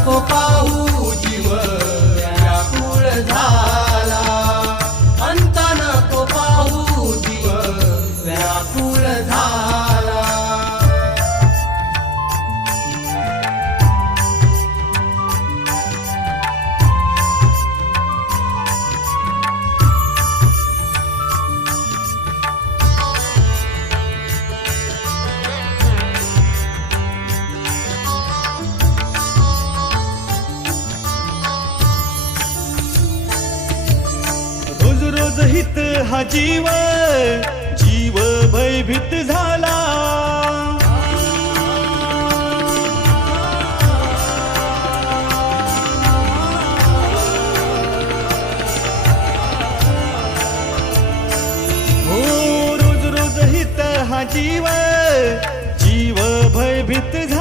नको पाहू जीव व्याकुळ झाला, अंत नको पाहू जीव व्याकुळ झाला. रोज रोज हित हा जीव जीव भयभीत झाला. हो रोज रोज हित हा जीव जीव भयभीत झाला.